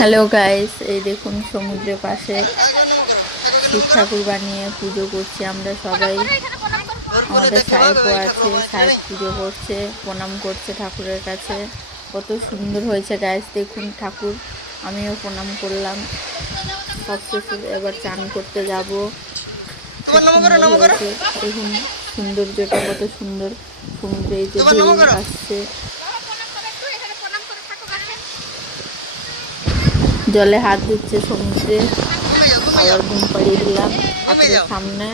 Hello guys, এই দেখুন সমুদ্রের পাশে শিব ঠাকুর বানিয়ে পুজো করছি আমরা সবাই। আমাদের সাহেবও আছে, সাহেব পুজো করছে, প্রণাম করছে ঠাকুরের কাছে। কত সুন্দর হয়েছে গাইস, দেখুন ঠাকুর। আমিও প্রণাম করলাম। সবশেষে এবার চান করতে যাব। খুব সুন্দর হয়েছে, দেখুন সৌন্দর্যটা কত সুন্দর। সমুদ্রে এই যে ঢেউ আসছে, জলে হাত দিচ্ছে সমুদ্রে। আবার ঘুম পাড়িয়ে দিলাম ঠাকুরের সামনে,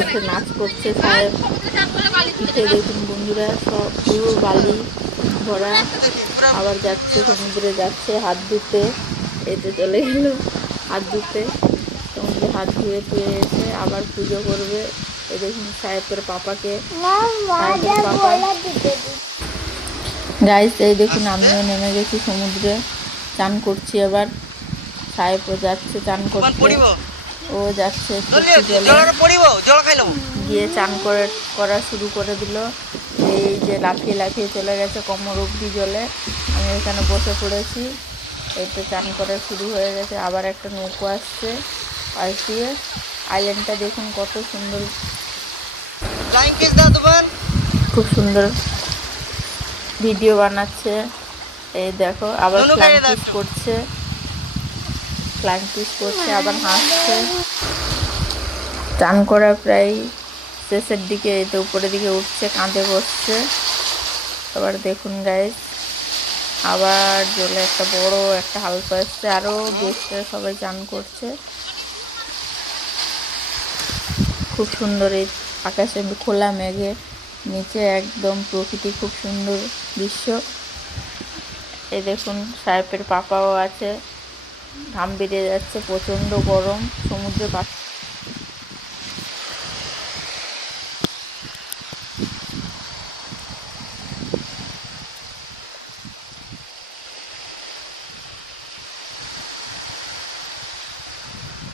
উঠে নাচ করছে সাহেব। পিঠে দেখুন বন্ধুরা, সব পুরো বালি ভরা। আবার যাচ্ছে সমুদ্রে, যাচ্ছে হাত ধুতে। এতে চলে গেল হাত ধুতে, সমুদ্রে হাত ধুয়ে ধুয়ে এসে আবার পুজো করবে। এই দেখুন সাহেবের পাপাকে, সাহেবের পাপা। গাইস এই দেখুন আমিও নেমে গেছি সমুদ্রে, চান করছি এবার। সাহেবও যাচ্ছে চান করতে, ও যাচ্ছে গিয়ে চান করা শুরু করে দিল। এই যে লাফিয়ে লাফিয়ে চলে গেছে কোমর অব্দি জলে। আমি এখানে বসে পড়েছি, এতে চান করা শুরু হয়ে গেছে। আবার একটা নৌকো আসছে পাশ দিয়ে। আইল্যান্ডটা দেখুন কত সুন্দর, খুব সুন্দর ভিডিও বানাচ্ছে। এই দেখো আবার ফ্ল্যাং কিস করছে, আবার হাসছে। চান করা প্রায় শেষের দিকে, এই তো উপরের দিকে উঠছে, কাঁধে বসছে। আবার দেখুন গাইস, আবার জলে একটা বড় একটা হালকা আসছে, আরো গেস্টরা সবাই চান করছে। খুব সুন্দর এই আকাশে খোলা মেঘে নিচে একদম প্রকৃতি, খুব সুন্দর দৃশ্য। এই দেখুন সাহেবের পাপাও আছে, ঘাম বেরিয়ে যাচ্ছে, প্রচন্ড গরম সমুদ্রের পাশে।